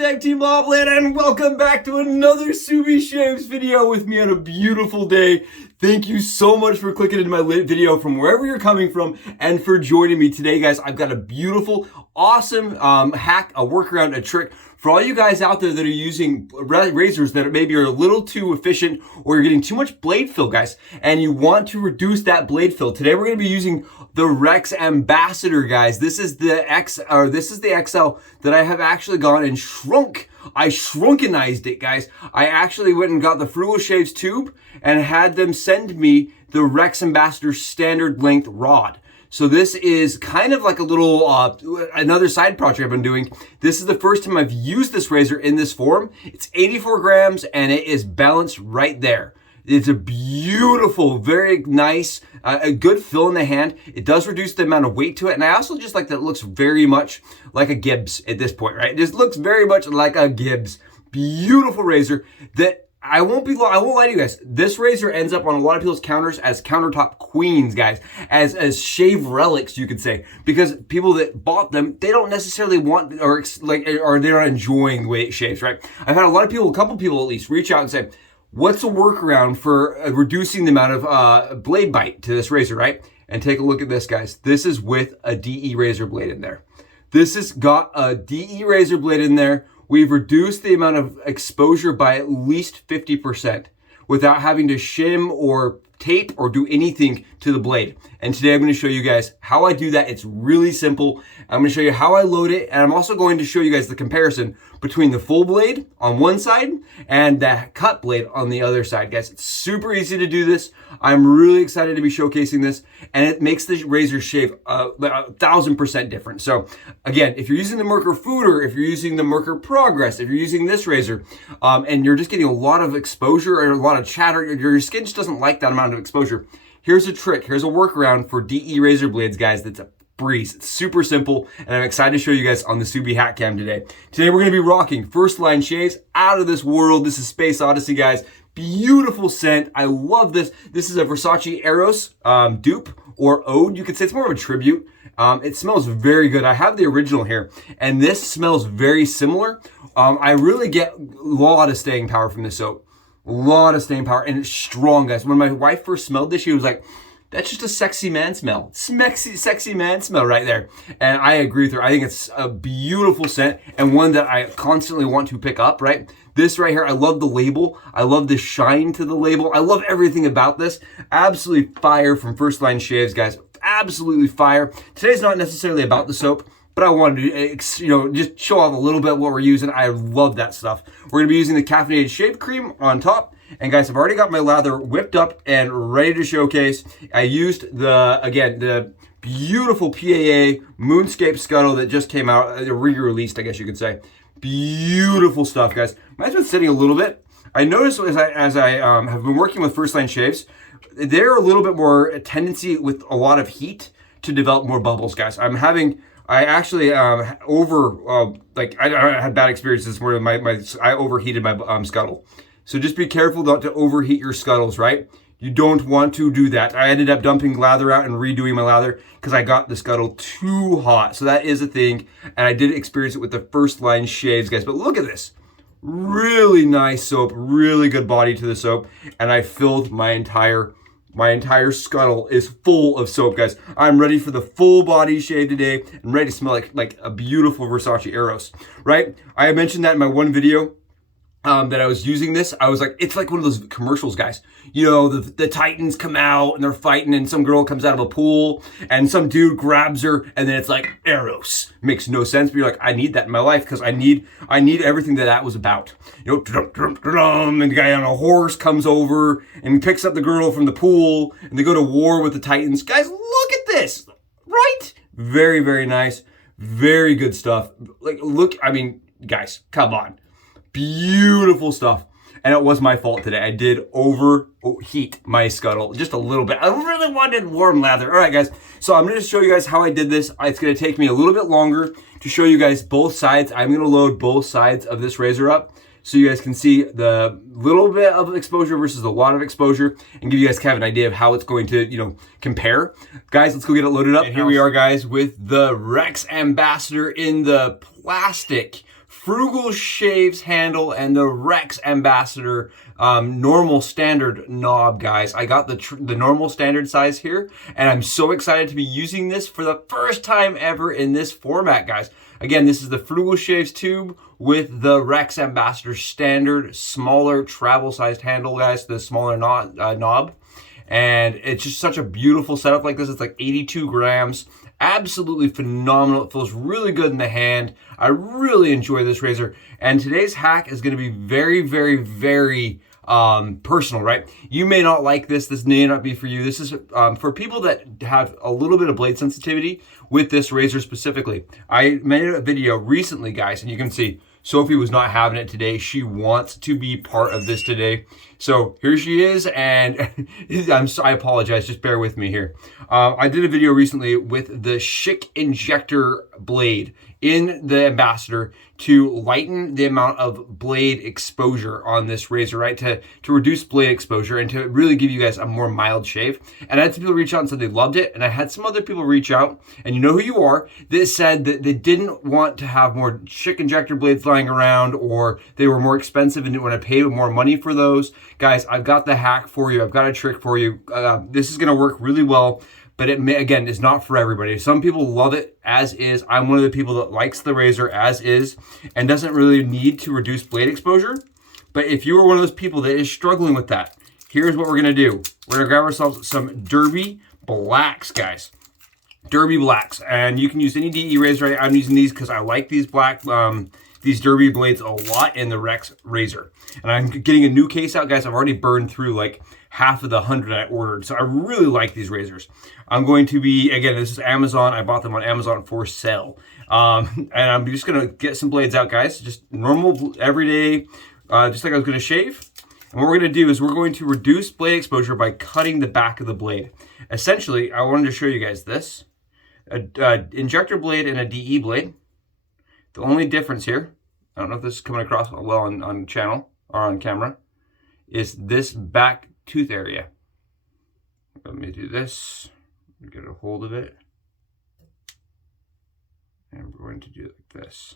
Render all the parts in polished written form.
#TeamLawBlade, and welcome back to another Subie Shaves video with me on a beautiful day. Thank you so much for clicking into my video from wherever you're coming from and for joining me today, guys. I've got a beautiful, awesome hack, a workaround, a trick for all you guys out there that are using razors that maybe are a little too efficient or you're getting too much blade fill, guys, and you want to reduce that blade fill. Today we're going to be using the REX Ambassador, guys. This is the XL that I have actually gone and shrunk. I shrunkenized it, guys. I actually went and got the Frugal Shaves tube and had them send me the REX Ambassador standard length rod. So this is kind of like a little, another side project I've been doing. This is the first time I've used this razor in this form. It's 84 grams and it is balanced right there. It's a beautiful, very nice, a good fill in the hand. It does reduce the amount of weight to it. And I also just like that it looks very much like a Gibbs at this point, right? It just looks very much like a Gibbs. Beautiful razor that I won't lie to you guys. This razor ends up on a lot of people's counters as countertop queens, guys, as shave relics, you could say, because people that bought them, they don't necessarily want or they're not enjoying the way it shaves, right? I've had a couple people at least, reach out and say, what's a workaround for reducing the amount of blade bite to this razor, right? And take a look at this, guys. This is with a DE razor blade in there. This has got a DE razor blade in there. We've reduced the amount of exposure by at least 50% without having to shim or tape or do anything to the blade. And today I'm going to show you guys how I do that. It's really simple. I'm going to show you how I load it, and I'm also going to show you guys the comparison between the full blade on one side and the cut blade on the other side, guys. It's super easy to do this. I'm really excited to be showcasing this, and it makes the razor shave 1000% different. So again, if you're using the Merkur Fooder, if you're using the Merkur Progress, if you're using this razor, and you're just getting a lot of exposure or a lot of chatter, your skin just doesn't like that amount of exposure, here's a trick, here's a workaround for DE razor blades, guys, that's a breeze. It's super simple, and I'm excited to show you guys on the Subie Hat Cam today. Today we're going to be rocking First Line Shaves, out of this world. This is Space Odyssey, guys. Beautiful scent. I love this. This is a Versace Eros dupe or ode. You could say it's more of a tribute. It smells very good. I have the original here, and this smells very similar. I really get a lot of staying power from this soap. A lot of staying power, and it's strong, guys. When my wife first smelled this, she was like, that's just a sexy man smell. Sexy man smell right there. And I agree with her. I think it's a beautiful scent and one that I constantly want to pick up, right? This right here, I love the label. I love the shine to the label. I love everything about this. Absolutely fire from First Line Shaves, guys. Absolutely fire. Today's not necessarily about the soap, but I wanted to, just show off a little bit what we're using. I love that stuff. We're gonna be using the caffeinated shave cream on top. And guys, I've already got my lather whipped up and ready to showcase. I used the beautiful PAA Moonscape Scuttle that just came out, re-released, I guess you could say. Beautiful stuff, guys. Mine's been sitting a little bit. I noticed as I have been working with First Line Shaves, they're a little bit more tendency with a lot of heat to develop more bubbles, guys. I actually I had bad experiences where I overheated my scuttle. So just be careful not to overheat your scuttles, right? You don't want to do that. I ended up dumping lather out and redoing my lather because I got the scuttle too hot. So that is a thing, and I did experience it with the First Line Shaves, guys. But look at this. Really nice soap, really good body to the soap, and I filled my entire scuttle is full of soap, guys. I'm ready for the full body shave today and ready to smell like a beautiful Versace Eros, right? I mentioned that in my one video that I was using this. I was like, it's like one of those commercials, guys. You know, the Titans come out and they're fighting and some girl comes out of a pool and some dude grabs her and then it's like Eros. Makes no sense, but you're like, I need that in my life because I need everything that was about. You know, and the guy on a horse comes over and picks up the girl from the pool and they go to war with the Titans. Guys, look at this, right? Very, very nice. Very good stuff. Guys, come on. Beautiful stuff. And it was my fault today. I did overheat my scuttle just a little bit. I really wanted warm lather. All right, guys. So I'm going to show you guys how I did this. It's going to take me a little bit longer to show you guys both sides. I'm going to load both sides of this razor up so you guys can see the little bit of exposure versus a lot of exposure and give you guys kind of an idea of how it's going to, compare. Guys, let's go get it loaded up. And here we are, guys, with the REX Ambassador in the plastic Frugal Shaves handle and the REX Ambassador normal standard knob, guys. I got the normal standard size here, and I'm so excited to be using this for the first time ever in this format, guys. Again, this is the Frugal Shaves tube with the REX Ambassador standard, smaller travel-sized handle, guys, the smaller knob. And it's just such a beautiful setup like this. It's like 82 grams. Absolutely phenomenal. It feels really good in the hand. I really enjoy this razor. And today's hack is going to be very, very, very personal, right? You may not like this. This may not be for you. This is for people that have a little bit of blade sensitivity with this razor specifically. I made a video recently, guys, and you can see Sophie was not having it today. She wants to be part of this today. So here she is, and I apologize, just bear with me here. I did a video recently with the Schick injector blade in the Ambassador to lighten the amount of blade exposure on this razor, right? To reduce blade exposure and to really give you guys a more mild shave. And I had some people reach out and said they loved it. And I had some other people reach out, and you know who you are, that said that they didn't want to have more Schick injector blades lying around, or they were more expensive and didn't want to pay more money for those. Guys, I've got the hack for you. I've got a trick for you. This is going to work really well. But it may, again, is not for everybody. Some people love it as is. I'm one of the people that likes the razor as is and doesn't really need to reduce blade exposure. But if you are one of those people that is struggling with that, here's what we're gonna do. We're gonna grab ourselves some Derby Blacks, guys. Derby Blacks. And you can use any DE razor. I'm using these because I like these black, these Derby blades a lot in the REX razor. And I'm getting a new case out, guys. I've already burned through like half of the 100 I ordered. So I really like these razors. I'm going to be, again, this is Amazon. I bought them on Amazon for sale. And I'm just going to get some blades out, guys. Just normal, everyday, just like I was going to shave. And what we're going to do is we're going to reduce blade exposure by cutting the back of the blade. Essentially, I wanted to show you guys this. A injector blade and a DE blade. The only difference here, I don't know if this is coming across well on channel or on camera, is this back tooth area. Let me do this. Get a hold of it. And we're going to do it like this.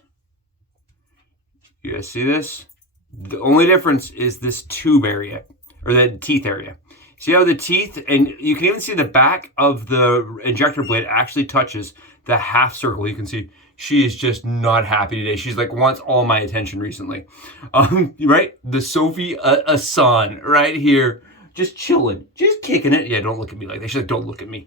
You guys see this? The only difference is this tube area, or the teeth area. See how the teeth, and you can even see the back of the injector blade actually touches the half circle. You can see she is just not happy today. She's like, wants all my attention recently. Right? The Sophie Asan right here. Just chilling, just kicking it. Yeah, don't look at me like that. She's like, don't look at me.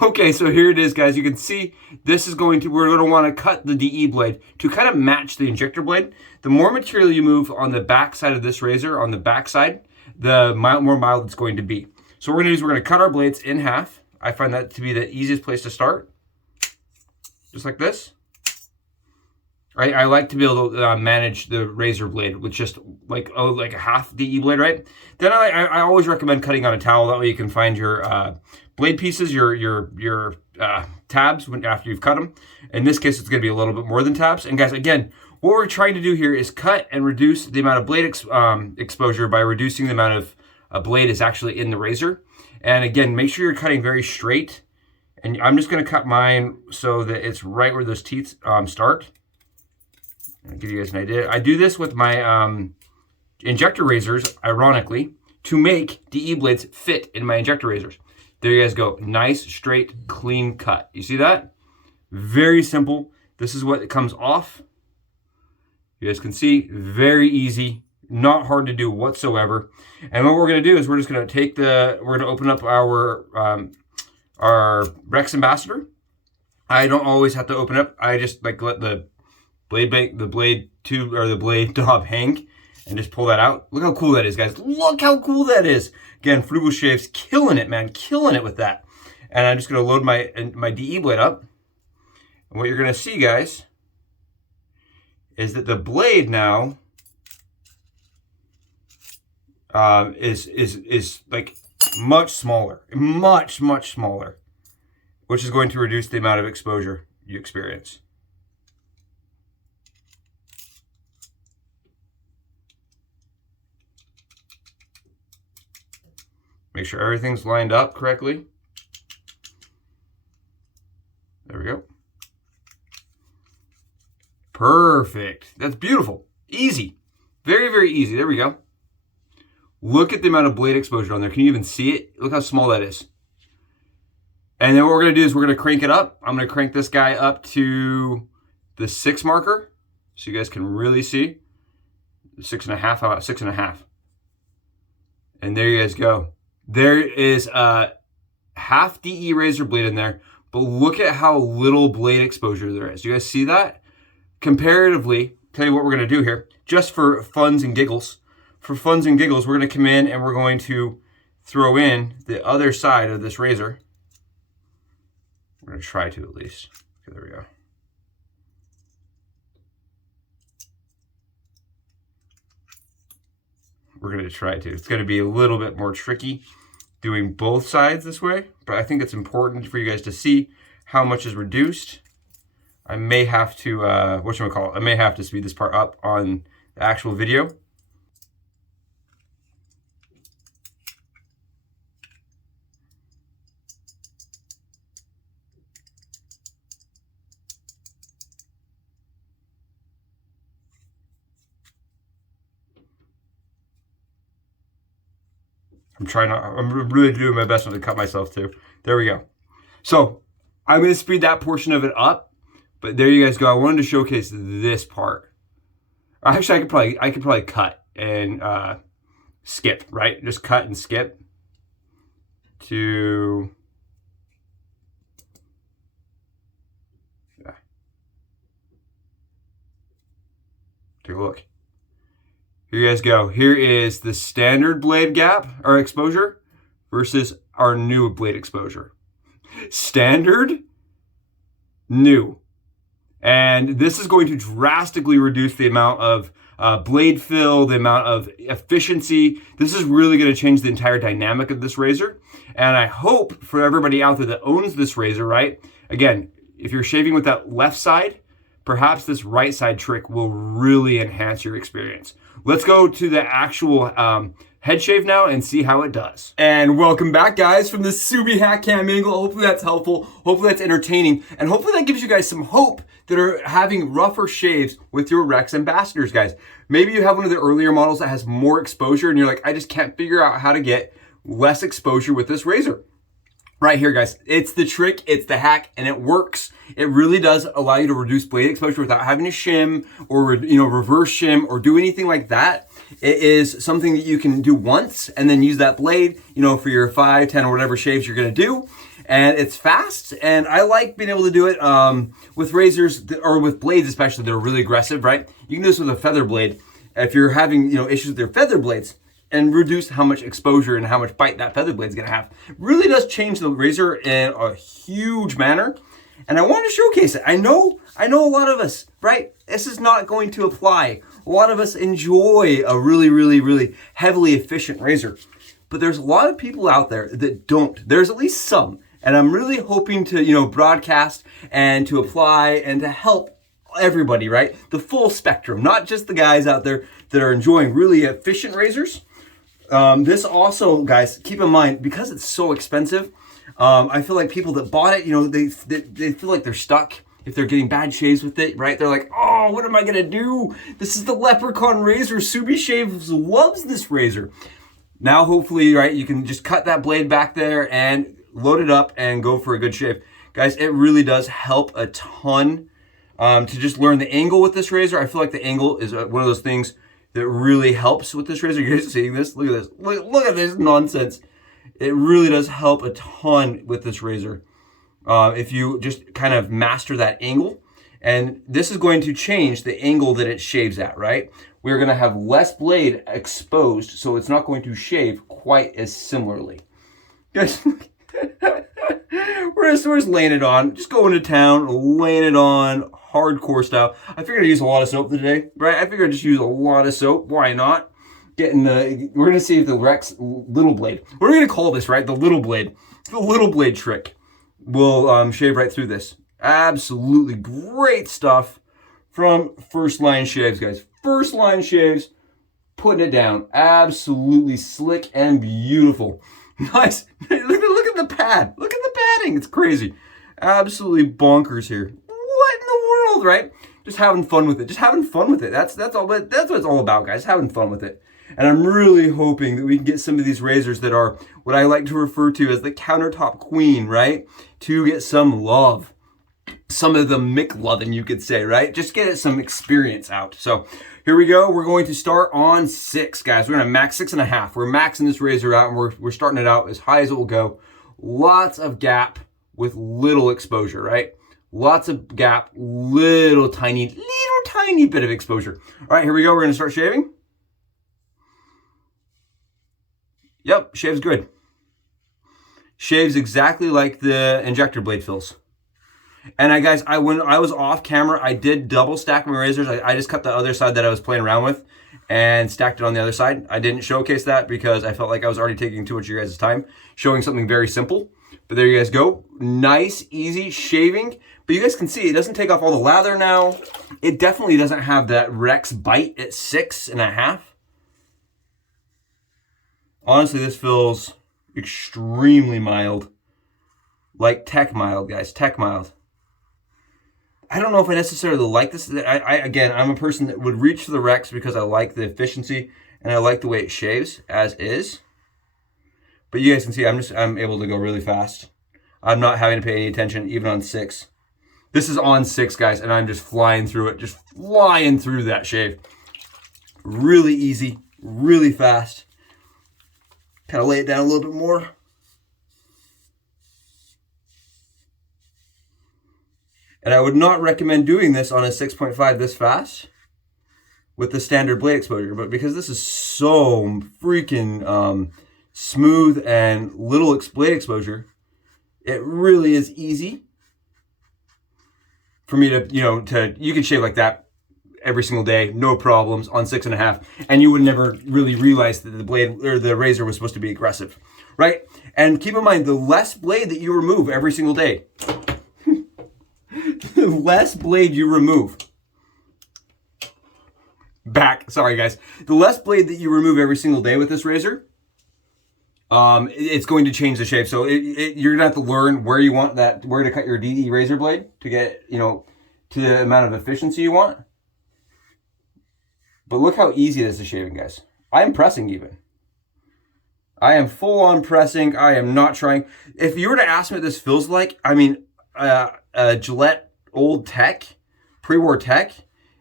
Okay, so here it is, guys. You can see this is we're going to want to cut the DE blade to kind of match the injector blade. The more material you move on the back side of this razor, on the back side, the more mild it's going to be. So what we're going to do is we're going to cut our blades in half. I find that to be the easiest place to start. Just like this. I like to be able to manage the razor blade with just like a half DE blade, right? Then I always recommend cutting on a towel. That way you can find your blade pieces, your tabs after you've cut them. In this case, it's going to be a little bit more than tabs. And guys, again, what we're trying to do here is cut and reduce the amount of blade exposure by reducing the amount of blade is actually in the razor. And again, make sure you're cutting very straight. And I'm just going to cut mine so that it's right where those teeth start. I'll give you guys an idea. I do this with my injector razors, ironically, to make DE blades fit in my injector razors. There you guys go. Nice, straight, clean cut. You see that? Very simple. This is what it comes off. You guys can see, very easy, not hard to do whatsoever. And what we're going to do is we're just going to take we're going to open up our REX Ambassador. I don't always have to open up. I just like let the blade tube or the blade knob hang and just pull that out. Look how cool that is, guys. Look how cool that is. Again, Frugal Shaves killing it, man, killing it with that. And I'm just gonna load my DE blade up. And what you're gonna see, guys, is that the blade now is like much smaller, much smaller, which is going to reduce the amount of exposure you experience. Make sure everything's lined up correctly. There we go. Perfect. That's beautiful. Easy. Very, very easy. There we go. Look at the amount of blade exposure on there. Can you even see it? Look how small that is. And then what we're going to do is we're going to crank it up. I'm going to crank this guy up to the 6 marker so you guys can really see. 6.5. How about 6.5? And there you guys go. There is a half DE razor blade in there, but look at how little blade exposure there is. Do you guys see that? Comparatively, tell you what we're going to do here, just for funs and giggles. For funs and giggles, we're going to come in and we're going to throw in the other side of this razor. We're going to try to at least. Okay, there we go. We're going to try to. It's going to be a little bit more tricky doing both sides this way, but I think it's important for you guys to see how much is reduced. I may have to, I may have to speed this part up on the actual video. I'm really doing my best not to cut myself too. There we go. So I'm going to speed that portion of it up, but there you guys go. I wanted to showcase this part. Actually, I could probably cut and skip, right? Just cut and skip to, yeah. Take a look. Here you guys go. Here is the standard blade gap or exposure versus our new blade exposure. Standard, new. And this is going to drastically reduce the amount of blade fill, the amount of efficiency. This is really going to change the entire dynamic of this razor. And I hope for everybody out there that owns this razor, right? Again, if you're shaving with that left side, perhaps this right side trick will really enhance your experience. Let's go to the actual head shave now and see how it does. And welcome back, guys, from the Subie hat cam angle. Hopefully that's helpful. Hopefully that's entertaining. And hopefully that gives you guys some hope that are having rougher shaves with your REX ambassadors, guys. Maybe you have one of the earlier models that has more exposure and you're like, I just can't figure out how to get less exposure with this razor. Right here, guys, it's the trick, it's the hack, and it works. It really does allow you to reduce blade exposure without having to shim or reverse shim or do anything like that. It is something that you can do once and then use that blade, for your 5, 10, or whatever shaves you're gonna do. And it's fast, and I like being able to do it with razors, or with blades especially, that are really aggressive, right? You can do this with a feather blade. If you're having issues with your feather blades, and reduce how much exposure and how much bite that feather blade is going to have. Really does change the razor in a huge manner. And I want to showcase it. I know a lot of us, right? This is not going to apply. A lot of us enjoy a really, really, really heavily efficient razor. But there's a lot of people out there that don't. There's at least some. And I'm really hoping to, broadcast and to apply and to help everybody, right? The full spectrum, not just the guys out there that are enjoying really efficient razors. This also, guys, keep in mind, because it's so expensive, I feel like people that bought it, they feel like they're stuck if they're getting bad shaves with it, right? They're like, oh, what am I gonna do? This is the leprechaun razor. Subie Shaves loves this razor. Now, hopefully, right, you can just cut that blade back there and load it up and go for a good shave. Guys, it really does help a ton to just learn the angle with this razor. I feel like the angle is one of those things that really helps with this razor. You guys seeing this? Look at this. Look at this nonsense. It really does help a ton with this razor. If you just kind of master that angle. And this is going to change the angle that it shaves at, right? We're going to have less blade exposed, so it's not going to shave quite as similarly. Guys, we're just laying it on. Just going to town, laying it on. Hardcore style. I figured I'd use a lot of soap today, right? I figured I'd just use a lot of soap. Why not? We're gonna see if the REX little blade, what are we gonna call this, right? The little blade trick will shave right through this. Absolutely great stuff from First Line Shaves, guys. First Line Shaves, putting it down. Absolutely slick and beautiful. Nice. Look at the pad. Look at the padding. It's crazy. Absolutely bonkers here. What in the world, right? just having fun with it. Just having fun with it. That's all. That's what it's all about, guys. Having fun with it. And I'm really hoping that we can get some of these razors that are what I like to refer to as the countertop queen, right? To get some love. Some of the McLovin, you could say, right? Just get some experience out. So here we go. We're going to start on 6, guys. We're going to max 6.5. We're maxing this razor out, and we're starting it out as high as it will go. Lots of gap with little exposure, right? Lots of gap, little tiny bit of exposure. All right, here we go. We're going to start shaving. Yep, shaves good. Shaves exactly like the injector blade fills. And when I was off camera, I did double stack my razors. I just cut the other side that I was playing around with and stacked it on the other side. I didn't showcase that because I felt like I was already taking too much of your guys' time showing something very simple. But there you guys go. Nice, easy shaving. But you guys can see it doesn't take off all the lather now. It definitely doesn't have that REX bite at 6.5. Honestly, this feels extremely mild. Like tech mild, guys. Tech mild. I don't know if I necessarily like this. Again, I'm a person that would reach for the REX because I like the efficiency and I like the way it shaves as is. But you guys can see I'm able to go really fast. I'm not having to pay any attention even on 6. This is on 6, guys, and I'm just flying through it. Just flying through that shave. Really easy, really fast. Kind of lay it down a little bit more. And I would not recommend doing this on a 6.5 this fast with the standard blade exposure, but because this is so freaking smooth and little blade exposure, it really is easy for me to, you can shave like that every single day, no problems, on 6.5, and you would never really realize that the blade or the razor was supposed to be aggressive, right? And keep in mind, the less blade that you remove every single day, the less blade you remove. Sorry guys. The less blade that you remove every single day with this razor, it's going to change the shape. So you're gonna have to learn where to cut your DE razor blade to get, to the amount of efficiency you want. But look how easy it is to shaving, guys. I am pressing even. I am full on pressing. I am not trying. If you were to ask me what this feels like, I mean, Gillette old tech, pre-war tech,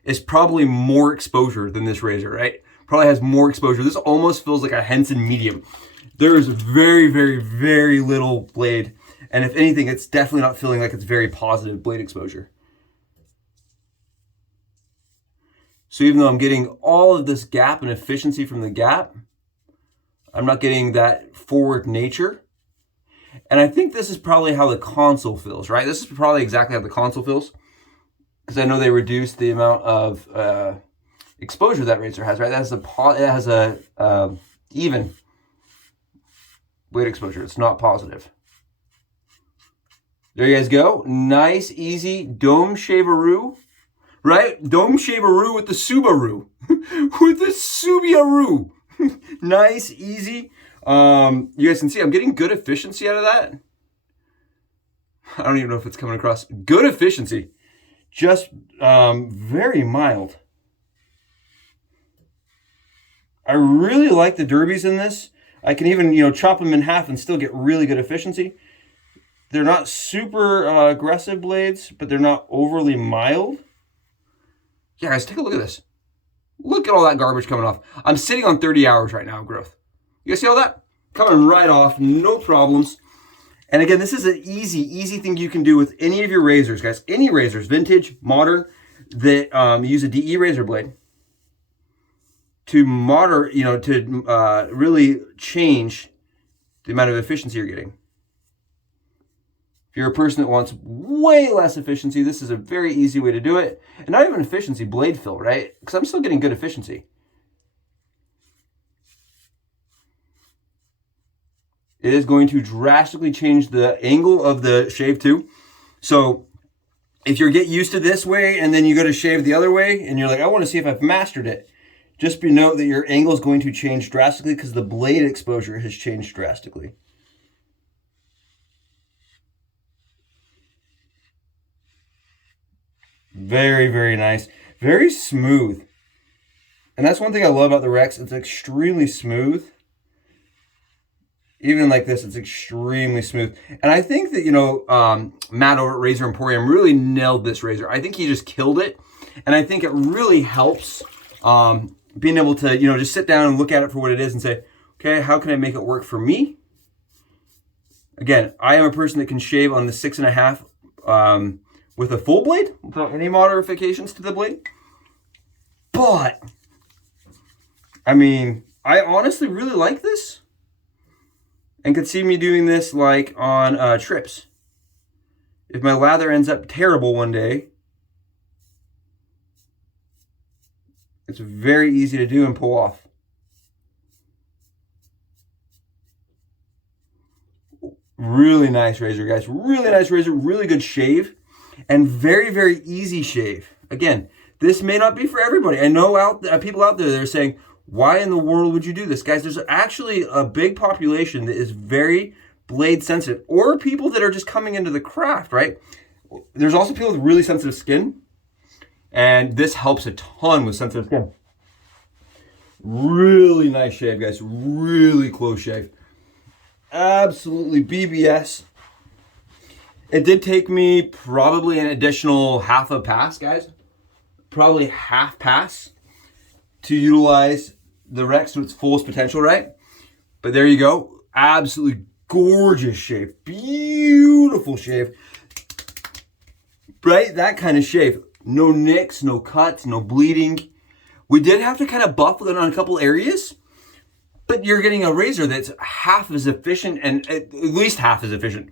is probably more exposure than this razor, right? Probably has more exposure. This almost feels like a Henson medium. There is very, very, very little blade. And if anything, it's definitely not feeling like it's very positive blade exposure. So even though I'm getting all of this gap and efficiency from the gap, I'm not getting that forward nature. And I think this is probably how the console feels, right? This is probably exactly how the console feels, because I know they reduced the amount of exposure that razor has, right? It has a even blade exposure. It's not positive. There you guys go. Nice, easy dome shaveroo, right? Dome shaveroo with the Subaru, with the Subaru. Nice, easy. You guys can see I'm getting good efficiency out of that. I don't even know if it's coming across. Good efficiency. Just very mild. I really like the derbies in this. I can even, chop them in half and still get really good efficiency. They're not super aggressive blades, but they're not overly mild. Yeah, guys, take a look at this. Look at all that garbage coming off. I'm sitting on 30 hours right now of growth. You guys see all that? Coming right off, no problems. And again, this is an easy thing you can do with any of your razors, guys. Any razors, vintage, modern, that use a DE razor blade to really change the amount of efficiency you're getting. If you're a person that wants way less efficiency, this is a very easy way to do it. And not even efficiency, blade fill, right? Because I'm still getting good efficiency. It is going to drastically change the angle of the shave too. So if you get used to this way and then you go to shave the other way and you're like, I want to see if I've mastered it, just note that your angle is going to change drastically because the blade exposure has changed drastically. Very, very nice. Very smooth. And that's one thing I love about the REX. It's extremely smooth. Even like this, it's extremely smooth. And I think that, you know, Matt over at Razor Emporium really nailed this razor. I think he just killed it. And I think it really helps being able to, you know, just sit down and look at it for what it is and say, okay, how can I make it work for me? Again, I am a person that can shave on the 6.5 with a full blade without any modifications to the blade. But, I mean, I honestly really like this. And could see me doing this like on trips. If my lather ends up terrible one day, it's very easy to do and pull off. Really nice razor, guys. Really nice razor, really good shave, and very, very easy shave. Again, this may not be for everybody. I know people out there that are saying, why in the world would you do this? Guys, there's actually a big population that is very blade sensitive, or people that are just coming into the craft, right? There's also people with really sensitive skin, and this helps a ton with sensitive skin. Really nice shave, guys. Really close shave. Absolutely BBS. It did take me probably an additional half a pass, guys. Probably half pass to utilize the REX to its fullest potential, right? But there you go. Absolutely gorgeous shave. Beautiful shave. Right? That kind of shave. No nicks, no cuts, no bleeding. We did have to kind of buff it on a couple areas, but you're getting a razor that's half as efficient, and at least half as efficient,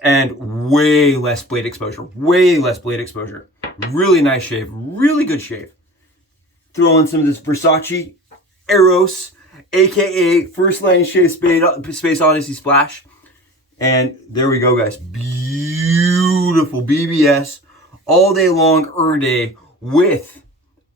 and way less blade exposure. Way less blade exposure. Really nice shave. Really good shave. Throw in some of this Versace Eros, aka First Line Shave Space Odyssey Splash. And there we go, guys. Beautiful BBS all day long, day with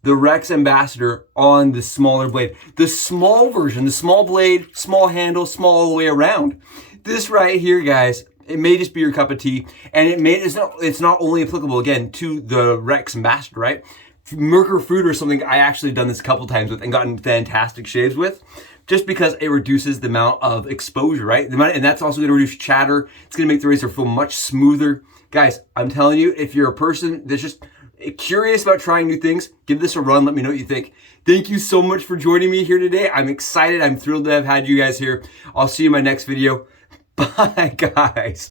the REX Ambassador on the smaller blade. The small version, the small blade, small handle, small all the way around. This right here, guys, it may just be your cup of tea, and it's not only applicable, again, to the REX Ambassador, right? Merker Fruit or something, I actually done this a couple times with and gotten fantastic shaves with, just because it reduces the amount of exposure, right? And that's also gonna reduce chatter. It's gonna make the razor feel much smoother. Guys, I'm telling you, if you're a person that's just curious about trying new things, give this a run. Let me know what you think. Thank you so much for joining me here today. I'm excited. I'm thrilled to have had you guys here. I'll see you in my next video. Bye, guys.